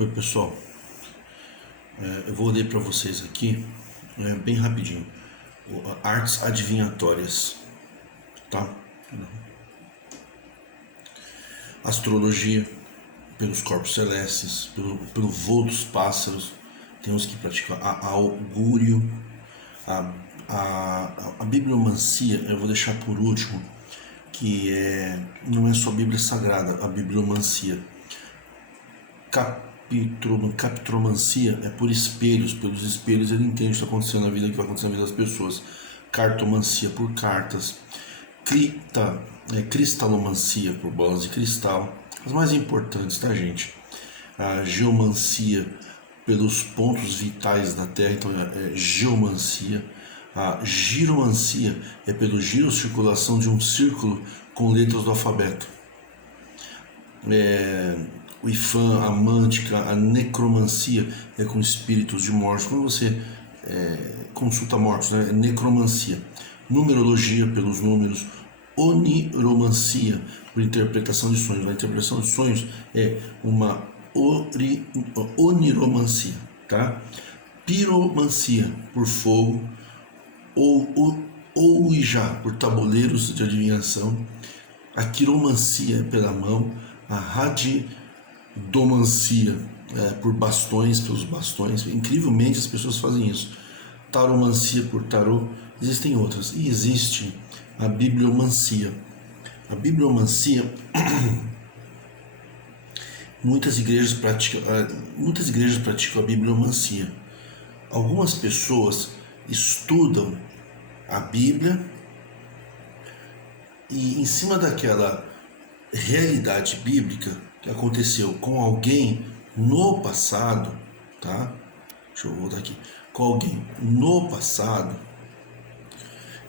Oi pessoal, eu vou ler para vocês aqui, bem rapidinho, artes adivinhatórias, tá? Astrologia, pelos corpos celestes, pelo voo dos pássaros, tem uns que praticam a augúrio, a bibliomancia, eu vou deixar por último, que não é só Bíblia Sagrada, a bibliomancia. Captromancia é por espelhos, pelos espelhos ele entende o que está acontecendo na vida, o que vai acontecer na vida das pessoas. Cartomancia por cartas, cristalomancia por bolas de cristal, as mais importantes, tá, gente? A geomancia pelos pontos vitais da Terra, então é geomancia. A giromancia é pelo giro, circulação de um círculo com letras do alfabeto. O Ifan, a mântica, a necromancia é com espíritos de mortos. Quando você consulta mortos, né? É necromancia. Numerologia pelos números. Oniromancia por interpretação de sonhos. A interpretação de sonhos é uma oniromancia, tá? Piromancia por fogo. Ouija por tabuleiros de adivinhação. A quiromancia pela mão. A radidomancia por bastões, pelos bastões. Incrivelmente as pessoas fazem isso. Taromancia por tarô. Existem outras. E existe a bibliomancia. A bibliomancia, muitas igrejas praticam a bibliomancia. Algumas pessoas estudam a Bíblia e em cima daquela realidade bíblica que aconteceu com alguém no passado, tá? Deixa eu voltar aqui. Com alguém no passado,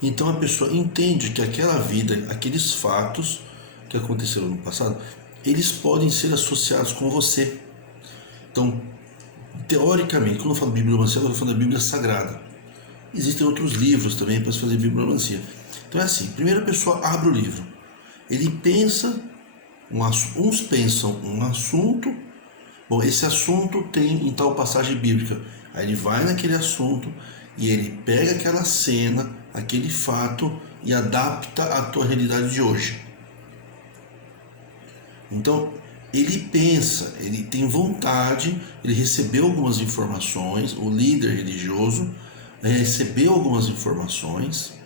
então a pessoa entende que aquela vida, aqueles fatos que aconteceram no passado, eles podem ser associados com você. Então, teoricamente, quando eu falo bibliomancia, eu estou falando da Bíblia Sagrada. Existem outros livros também para se fazer bibliomancia. Então é assim, primeiro a pessoa abre o livro, ele pensa, uns pensam um assunto, bom, esse assunto tem em tal passagem bíblica, aí ele vai naquele assunto e ele pega aquela cena, aquele fato e adapta à tua realidade de hoje. Então ele pensa, ele tem vontade, ele recebeu algumas informações, o líder religioso recebeu algumas informações.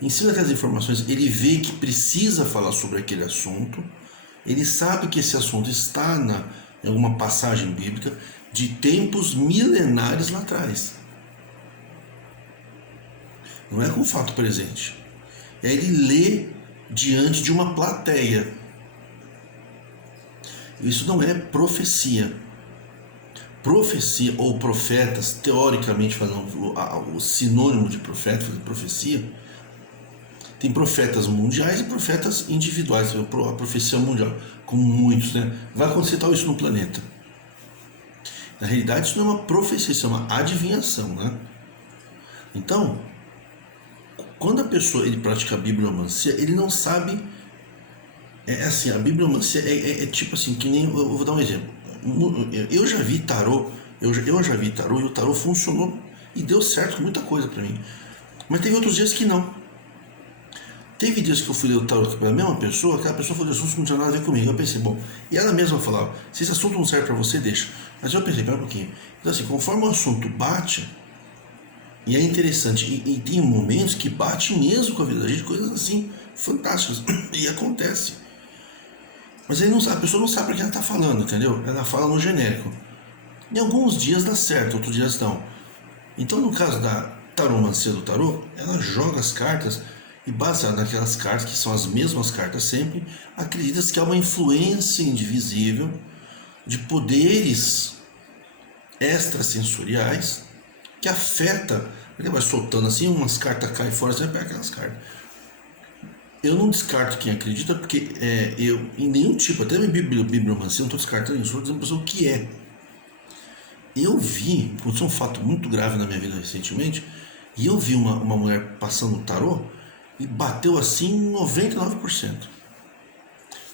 Em cima daquelas informações, ele vê que precisa falar sobre aquele assunto, ele sabe que esse assunto está em alguma passagem bíblica de tempos milenares lá atrás. Não é com fato presente. Ele lê diante de uma plateia. Isso não é profecia. Profecia ou profetas, teoricamente falando, o sinônimo de profeta, de profecia, tem profetas mundiais e profetas individuais, a profecia mundial, como muitos, né? Vai acontecer tal isso no planeta. Na realidade, isso não é uma profecia, isso é uma adivinhação, né? Então, quando a pessoa ele pratica a bibliomancia, ele não sabe. É assim, a bibliomancia é tipo assim, que nem. Eu vou dar um exemplo. Eu já vi tarô, eu já vi tarô e o tarô funcionou e deu certo com muita coisa pra mim. Mas teve outros dias que não. Teve dias que eu fui ler o tarô pela mesma pessoa, aquela pessoa falou de assuntos que não tinha nada a ver comigo. Eu pensei, bom, e ela mesma falava, se esse assunto não serve pra você, deixa. Mas eu pensei, pera um pouquinho. Então assim, conforme o assunto bate, e é interessante, e tem momentos que bate mesmo com a vida da gente, coisas assim, fantásticas, e acontece. Mas aí a pessoa não sabe para que ela está falando, entendeu? Ela fala no genérico. Em alguns dias dá certo, outros dias não. Então, no caso da taromancia do tarô, ela joga as cartas e, baseado naquelas cartas, que são as mesmas cartas sempre, acredita-se que há uma influência indivisível de poderes extrasensoriais que afeta. Ele vai soltando assim, umas cartas caem fora, você vai pegar aquelas cartas. Eu não descarto quem acredita, porque eu, em nenhum tipo, até na bibliomancia, eu não estou descartando isso, estou dizendo para pessoa o que é. Eu vi, aconteceu um fato muito grave na minha vida recentemente, e eu vi uma mulher passando o tarô e bateu assim 99%.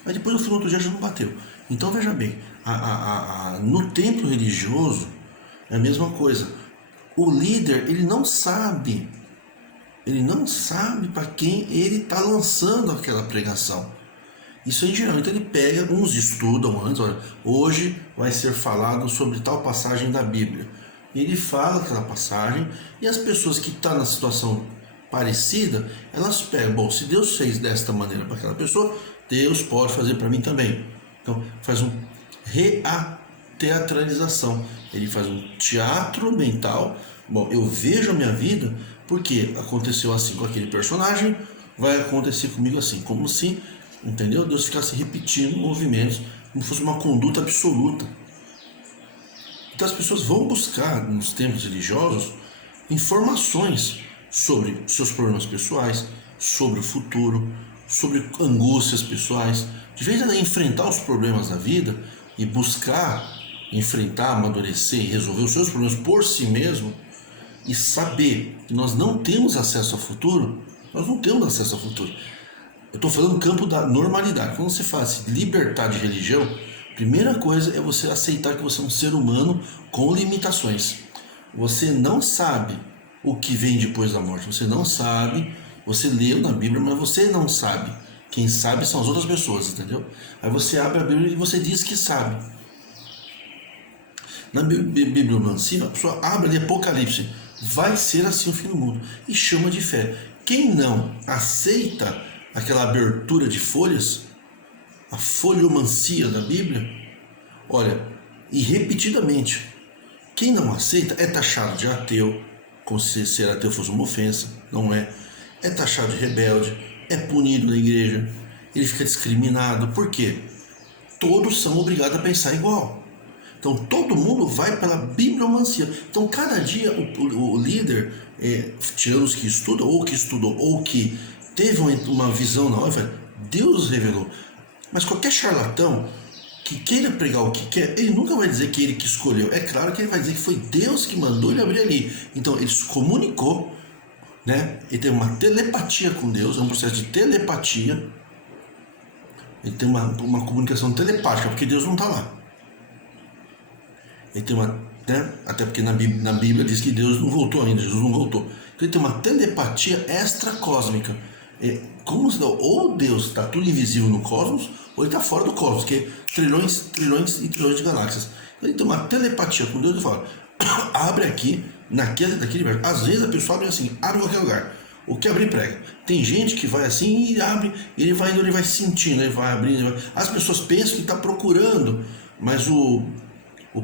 Mas depois eu fui no outro dia, já não bateu. Então veja bem, no templo religioso é a mesma coisa. O líder, ele não sabe para quem ele está lançando aquela pregação. Isso é em geral. Então ele pega, uns estudam antes, olha, hoje vai ser falado sobre tal passagem da Bíblia. E ele fala aquela passagem e as pessoas que estão na situação parecida, elas pegam, bom, se Deus fez desta maneira para aquela pessoa, Deus pode fazer para mim também. Então faz um teatralização. Ele faz um teatro mental. Bom, eu vejo a minha vida porque aconteceu assim com aquele personagem, vai acontecer comigo assim, como se, entendeu? Deus ficasse repetindo movimentos, como se fosse uma conduta absoluta. Então as pessoas vão buscar nos templos religiosos informações sobre seus problemas pessoais, sobre o futuro, sobre angústias pessoais. De vez em enfrentar os problemas da vida e buscar enfrentar, amadurecer e resolver os seus problemas por si mesmo, e saber que nós não temos acesso ao futuro, nós não temos acesso ao futuro. Eu estou falando no campo da normalidade. Quando você fala se libertar de religião, a primeira coisa é você aceitar que você é um ser humano com limitações. Você não sabe o que vem depois da morte, você não sabe, você leu na Bíblia, mas você não sabe. Quem sabe são as outras pessoas, entendeu? Aí você abre a Bíblia e você diz que sabe. Na bibliomancia, a pessoa abre de Apocalipse, vai ser assim o fim do mundo, e chama de fé. Quem não aceita aquela abertura de folhas, a foliomancia da Bíblia, olha, e repetidamente, quem não aceita é taxado de ateu, como se ser ateu fosse uma ofensa, não é. É taxado de rebelde, é punido na igreja, ele fica discriminado. Por quê? Todos são obrigados a pensar igual. Então todo mundo vai pela bibliomancia. Então cada dia o líder, tirando os que estudam, ou que estudou, ou que teve uma visão na hora, Deus revelou. Mas qualquer charlatão que queira pregar o que quer, ele nunca vai dizer que ele que escolheu. É claro que ele vai dizer que foi Deus que mandou ele abrir ali. Então ele se comunicou, né? Ele tem uma telepatia com Deus, é um processo de telepatia. Ele tem uma comunicação telepática, porque Deus não está lá. Ele tem uma, né? Até porque na Bíblia diz que Deus não voltou ainda, Jesus não voltou. Então ele tem uma telepatia extracósmica. Como se, ou Deus está tudo invisível no cosmos, ou ele está fora do cosmos, que é trilhões e trilhões de galáxias. Então ele tem uma telepatia com Deus e fala, abre aqui, naquele verso. Às vezes a pessoa abre assim, abre em qualquer lugar. O que abrir prega. Tem gente que vai assim e abre, ele vai sentindo, ele vai abrindo. As pessoas pensam que está procurando, mas o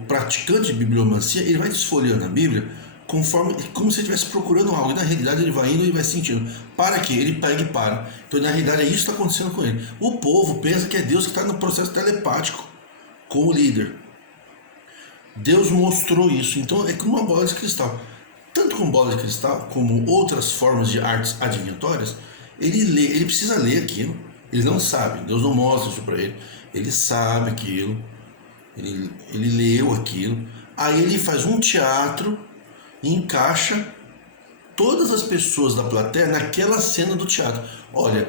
praticante de bibliomancia, ele vai desfolhando a Bíblia como se ele estivesse procurando algo. E na realidade ele vai indo e vai sentindo. Para quê? Ele pega e para. Então na realidade é isso que está acontecendo com ele. O povo pensa que é Deus que está no processo telepático com o líder. Deus mostrou isso. Então é como uma bola de cristal. Tanto com bola de cristal, como outras formas de artes adivinhatórias, ele precisa ler aquilo. Ele não sabe, Deus não mostra isso para ele. Ele sabe aquilo. Ele leu aquilo, aí ele faz um teatro e encaixa todas as pessoas da plateia naquela cena do teatro. Olha,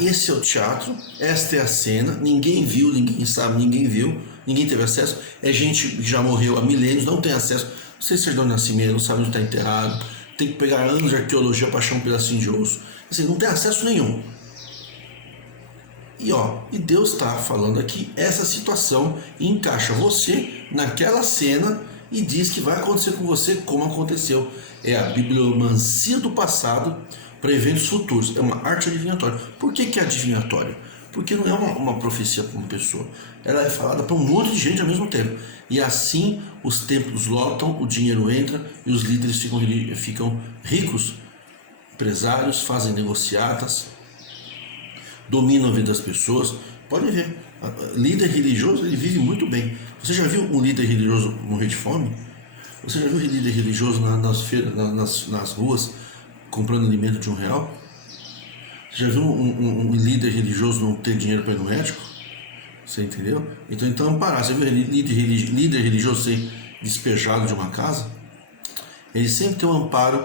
esse é o teatro, esta é a cena, ninguém viu, ninguém sabe, ninguém viu, ninguém teve acesso. É gente que já morreu há milênios, não tem acesso, não sei se é de nascimento, não sabe onde está enterrado, tem que pegar anos de arqueologia para achar um pedacinho de osso. Assim, não tem acesso nenhum. E Deus está falando aqui essa situação e encaixa você naquela cena e diz que vai acontecer com você como aconteceu. É a bibliomancia do passado para eventos futuros. É uma arte adivinhatória. Por que é adivinhatória? Porque não é uma profecia para uma pessoa. Ela é falada para um monte de gente ao mesmo tempo. E assim os templos lotam, o dinheiro entra e os líderes ficam ricos. Empresários fazem negociatas, dominam a vida das pessoas. Pode ver, líder religioso, ele vive muito bem. Você já viu um líder religioso morrer de fome? Você já viu um líder religioso nas feiras, nas ruas, comprando alimento de R$1? Você já viu um líder religioso não ter dinheiro para ir no médico? Você entendeu? Então parar. Você viu líder religioso ser despejado de uma casa? Ele sempre tem um amparo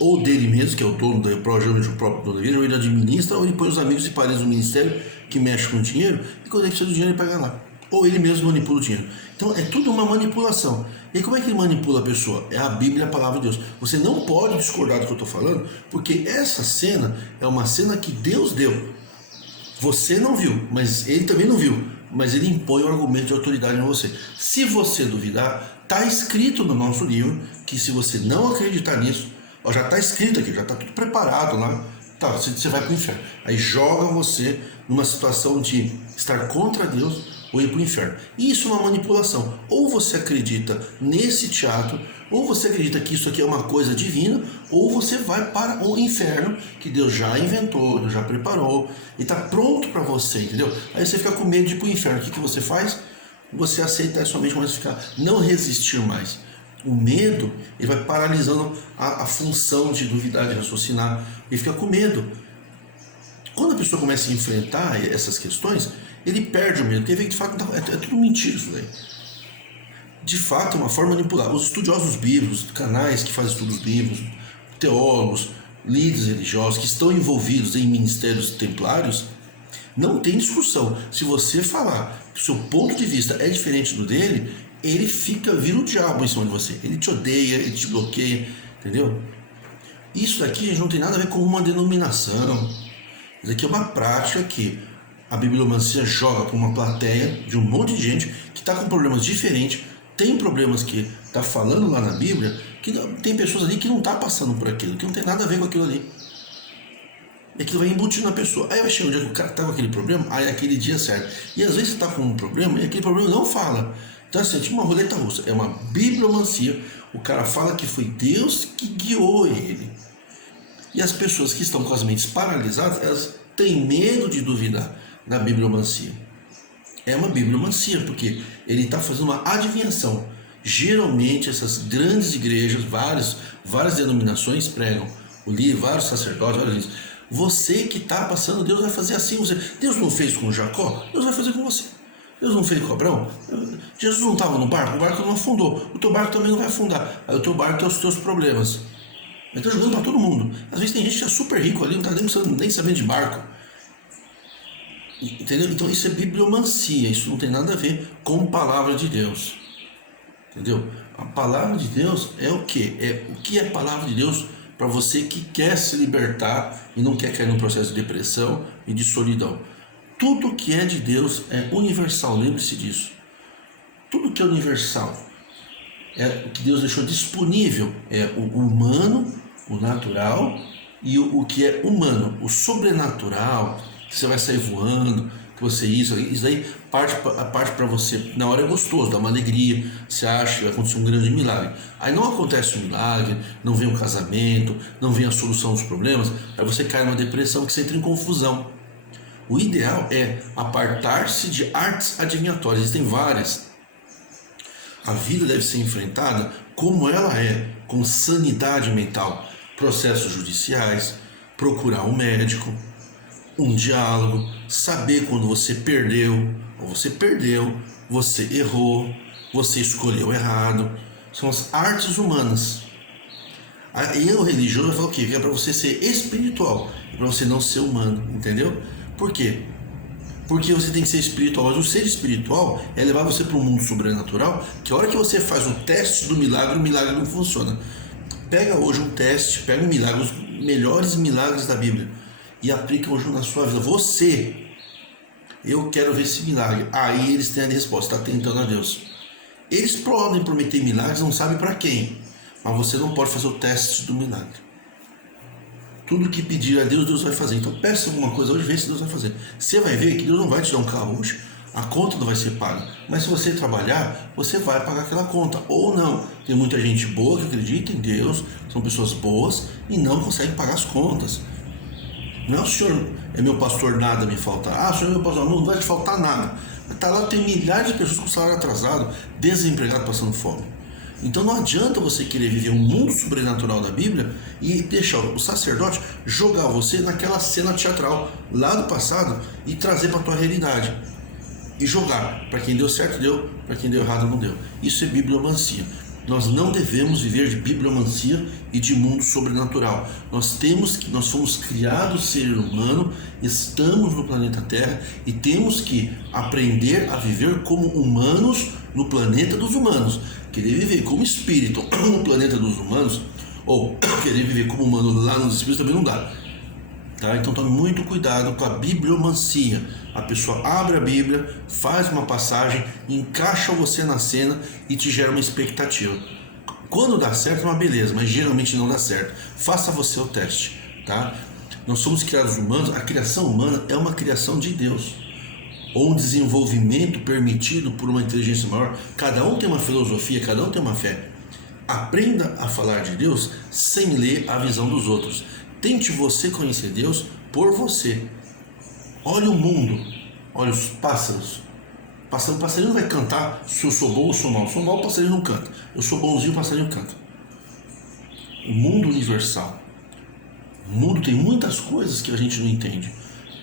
ou dele mesmo, que é o dono da geralmente o próprio dono da igreja, ou ele administra, ou ele põe os amigos e parentes do ministério que mexe com o dinheiro, e quando ele precisa do dinheiro ele pega lá. Ou ele mesmo manipula o dinheiro. Então é tudo uma manipulação. E como é que ele manipula a pessoa? É a Bíblia, a palavra de Deus. Você não pode discordar do que eu estou falando, porque essa cena é uma cena que Deus deu. Você não viu, mas ele também não viu. Mas ele impõe o argumento de autoridade em você. Se você duvidar, está escrito no nosso livro que se você não acreditar nisso, ó, já está escrito aqui, já está tudo preparado lá, tá, você vai para o inferno. Aí joga você numa situação de estar contra Deus ou ir para o inferno. Isso é uma manipulação. Ou você acredita nesse teatro, ou você acredita que isso aqui é uma coisa divina, ou você vai para o inferno, que Deus já inventou, já preparou, e está pronto para você, entendeu? Aí você fica com medo de ir para o inferno. O que você faz? Você aceita somente, mas ficar, não resistir mais. O medo, ele vai paralisando a função de duvidar, de raciocinar, e fica com medo. Quando a pessoa começa a enfrentar essas questões, ele perde o medo, porque vê que de fato é tudo mentira isso daí. De fato é uma forma de manipular. Os estudiosos bíblicos, canais que fazem estudos bíblicos, teólogos, líderes religiosos que estão envolvidos em ministérios templários, não tem discussão. Se você falar que o seu ponto de vista é diferente do dele, ele vira o diabo em cima de você. Ele te odeia, ele te bloqueia, entendeu? Isso daqui, gente, não tem nada a ver com uma denominação. Isso aqui é uma prática que a bibliomancia joga para uma plateia de um monte de gente que está com problemas diferentes, tem problemas que está falando lá na Bíblia, que tem pessoas ali que não está passando por aquilo, que não tem nada a ver com aquilo ali. E aquilo vai embutindo na pessoa. Aí vai chegar um dia que o cara está com aquele problema, aí aquele dia serve. E às vezes você está com um problema e aquele problema não fala. Então assim, é tipo uma roleta russa, é uma bibliomancia. O cara fala que foi Deus que guiou ele. E as pessoas que estão com as mentes paralisadas, elas têm medo de duvidar da bibliomancia. É uma bibliomancia, porque ele está fazendo uma adivinhação. Geralmente essas grandes igrejas, várias denominações pregam o livro, vários sacerdotes, vários livros. Você que está passando, Deus vai fazer assim. Deus não fez com Jacó, Deus vai fazer com você. Deus não fez com Abraão. Jesus não estava no barco, o barco não afundou. O teu barco também não vai afundar. Aí o teu barco é os teus problemas. Ele está jogando para todo mundo. Às vezes tem gente que é super rico ali, não está nem sabendo de barco. Entendeu? Então isso é bibliomancia, isso não tem nada a ver com palavra de Deus. Entendeu? A palavra de Deus é o quê? O que é a palavra de Deus para você que quer se libertar e não quer cair num processo de depressão e de solidão. Tudo que é de Deus é universal, lembre-se disso. Tudo que é universal é o que Deus deixou disponível, é o humano, o natural e o que é humano, o sobrenatural, que você vai sair voando, que você isso aí parte para você, na hora é gostoso, dá uma alegria, você acha que vai acontecer um grande milagre. Aí não acontece um milagre, não vem um casamento, não vem a solução dos problemas, aí você cai numa depressão que você entra em confusão. O ideal é apartar-se de artes adivinhatórias, existem várias. A vida deve ser enfrentada como ela é, com sanidade mental, processos judiciais, procurar um médico, um diálogo, saber quando você perdeu, você errou, você escolheu errado. São as artes humanas. Aí o religioso vai falar o quê? Que é para você ser espiritual, para você não ser humano, entendeu? Por quê? Porque você tem que ser espiritual, mas o ser espiritual é levar você para um mundo sobrenatural, que a hora que você faz o teste do milagre, o milagre não funciona. Pega hoje um teste, pega um milagre, os melhores milagres da Bíblia, e aplica hoje na sua vida. Eu quero ver esse milagre. Aí eles têm a resposta, está tentando a Deus. Eles podem prometer milagres, não sabe para quem, mas você não pode fazer o teste do milagre. Tudo que pedir a Deus, Deus vai fazer. Então peça alguma coisa hoje, vê se Deus vai fazer. Você vai ver que Deus não vai te dar um carro hoje, a conta não vai ser paga. Mas se você trabalhar, você vai pagar aquela conta. Ou não. Tem muita gente boa que acredita em Deus, são pessoas boas e não conseguem pagar as contas. Não é o senhor é meu pastor, nada me faltar. O senhor é meu pastor, não vai te faltar nada. Está lá, tem milhares de pessoas com salário atrasado, desempregado, passando fome. Então não adianta você querer viver um mundo sobrenatural da Bíblia e deixar o sacerdote jogar você naquela cena teatral lá do passado e trazer para a tua realidade. E jogar. Para quem deu certo, deu. Para quem deu errado, não deu. Isso é bibliomancia. Nós não devemos viver de bibliomancia e de mundo sobrenatural. Nós fomos criados ser humano, estamos no planeta Terra e temos que aprender a viver como humanos no planeta dos humanos. Querer viver como espírito no planeta dos humanos, ou querer viver como humano lá nos espíritos, também não dá. Tá? Então tome muito cuidado com a bibliomancia. A pessoa abre a Bíblia, faz uma passagem, encaixa você na cena e te gera uma expectativa. Quando dá certo é uma beleza, mas geralmente não dá certo. Faça você o teste, tá? Nós somos criados humanos, a criação humana é uma criação de Deus, ou um desenvolvimento permitido por uma inteligência maior. Cada um tem uma filosofia, cada um tem uma fé. Aprenda a falar de Deus sem ler a visão dos outros. Tente você conhecer Deus por você. Olha o mundo, olha os pássaros. O passarinho não vai cantar se eu sou bom ou sou mau. Se eu sou mau, o passarinho não canta. Eu sou bonzinho, o passarinho canta. O mundo universal. O mundo tem muitas coisas que a gente não entende.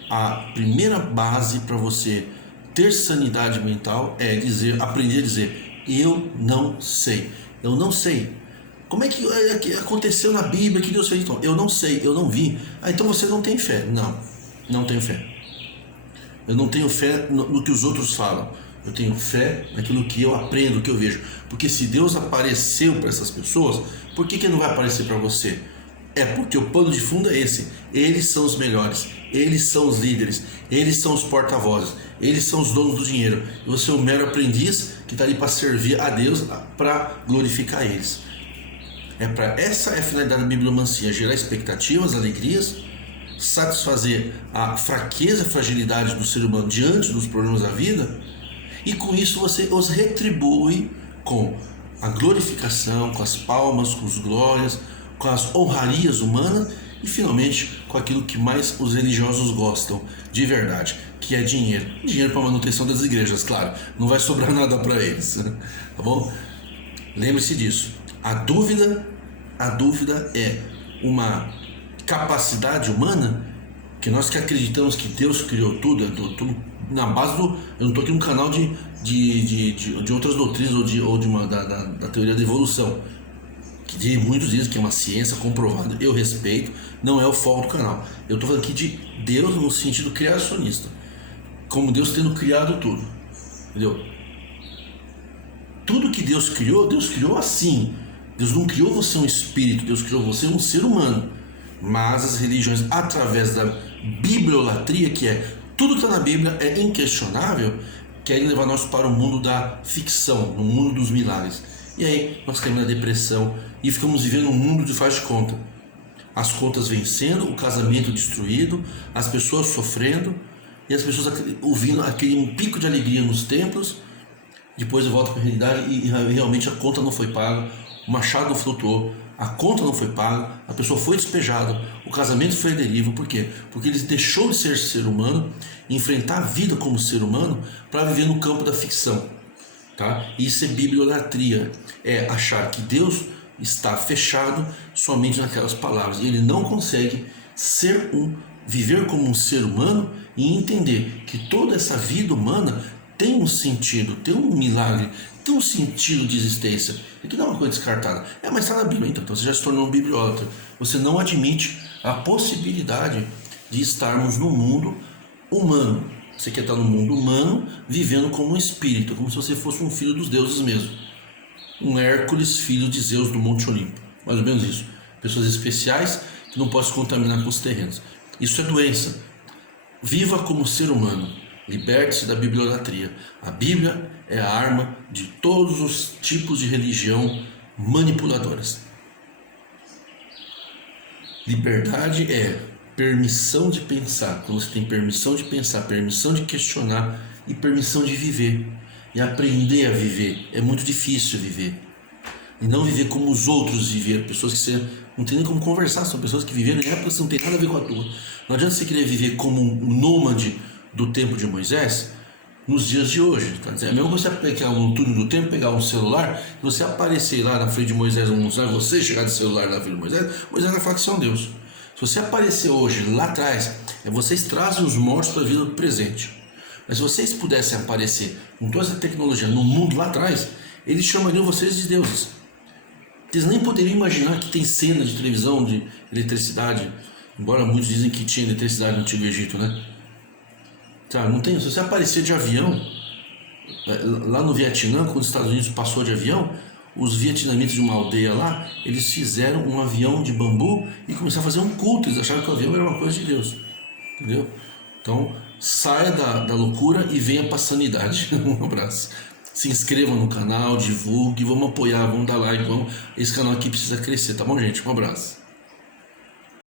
A primeira base para você ter sanidade mental é aprender a dizer: eu não sei. Eu não sei. Como é que aconteceu na Bíblia que Deus fez? Então, eu não sei, eu não vi. Então você não tem fé. Não tenho fé. Eu não tenho fé no que os outros falam. Eu tenho fé naquilo que eu aprendo, que eu vejo. Porque se Deus apareceu para essas pessoas, por que ele não vai aparecer para você? É porque o pano de fundo é esse. Eles são os melhores. Eles são os líderes. Eles são os porta-vozes. Eles são os donos do dinheiro. E você é um mero aprendiz que está ali para servir a Deus, para glorificar eles. Essa é a finalidade da bibliomancia: gerar expectativas, alegrias, satisfazer a fraqueza, a fragilidade do ser humano diante dos problemas da vida, e com isso você os retribui com a glorificação, com as palmas, com as glórias, com as honrarias humanas e finalmente com aquilo que mais os religiosos gostam de verdade, que é dinheiro. Dinheiro para manutenção das igrejas, claro, não vai sobrar nada para eles, tá bom? Lembre-se disso. A dúvida é uma capacidade humana que nós que acreditamos que Deus criou tudo, tudo na base do... Eu não estou aqui num canal de outras doutrinas ou da teoria da evolução, que muitos dizem que é uma ciência comprovada. Eu respeito, não é o foco do canal. Eu estou falando aqui de Deus no sentido criacionista, como Deus tendo criado tudo, entendeu? Tudo que Deus criou assim. Deus não criou você um espírito, Deus criou você um ser humano. Mas as religiões, através da bibliolatria, que é tudo que está na Bíblia é inquestionável, querem levar nós para o mundo da ficção, no mundo dos milagres. E aí nós caímos na depressão e ficamos vivendo um mundo de faz de conta. As contas vencendo, o casamento destruído, as pessoas sofrendo e as pessoas ouvindo aquele pico de alegria nos templos. Depois eu volto para a realidade e realmente a conta não foi paga, o machado não flutuou, a conta não foi paga, a pessoa foi despejada, o casamento foi à deriva. Por quê? Porque ele deixou de ser ser humano, enfrentar a vida como ser humano, para viver no campo da ficção. Tá? Isso é bibliolatria, é achar que Deus está fechado somente naquelas palavras, e ele não consegue viver como um ser humano e entender que toda essa vida humana tem um sentido, tem um milagre, tem um sentido de existência. E que não é uma coisa descartada. Mas está na Bíblia, então você já se tornou um bibliólatra. Você não admite a possibilidade de estarmos no mundo humano. Você quer estar no mundo humano, vivendo como um espírito, como se você fosse um filho dos deuses mesmo. Um Hércules, filho de Zeus do Monte Olimpo. Mais ou menos isso. Pessoas especiais que não podem se contaminar com os terrenos. Isso é doença. Viva como ser humano. Liberte-se da bibliolatria. A Bíblia é a arma de todos os tipos de religião manipuladoras. Liberdade é permissão de pensar. Quando você tem permissão de pensar, permissão de questionar e permissão de viver. E aprender a viver. É muito difícil viver. E não viver como os outros viveram. Pessoas que você não tem nem como conversar. São pessoas que viveram em épocas que não tem nada a ver com a tua. Não adianta você querer viver como um nômade do tempo de Moisés nos dias de hoje. Tá? É mesmo você pegar um túnel do tempo, pegar um celular, você aparecer lá na frente de Moisés, você chegar de celular na frente de Moisés vai falar que você é um Deus. Se você aparecer hoje, lá atrás, vocês trazem os mortos para a vida do presente. Mas se vocês pudessem aparecer com toda essa tecnologia no mundo lá atrás, eles chamariam vocês de deuses. Eles nem poderiam imaginar que tem cena de televisão de eletricidade, embora muitos dizem que tinha eletricidade no Antigo Egito, né? Tá, não tem. Se você aparecer de avião, lá no Vietnã, quando os Estados Unidos passou de avião, os vietnamitas de uma aldeia lá, eles fizeram um avião de bambu e começaram a fazer um culto. Eles acharam que o avião era uma coisa de Deus, entendeu? Então, saia da loucura e venha para a sanidade. Um abraço. Se inscrevam no canal, divulgue, vamos apoiar, vamos dar like, esse canal aqui precisa crescer, tá bom, gente? Um abraço.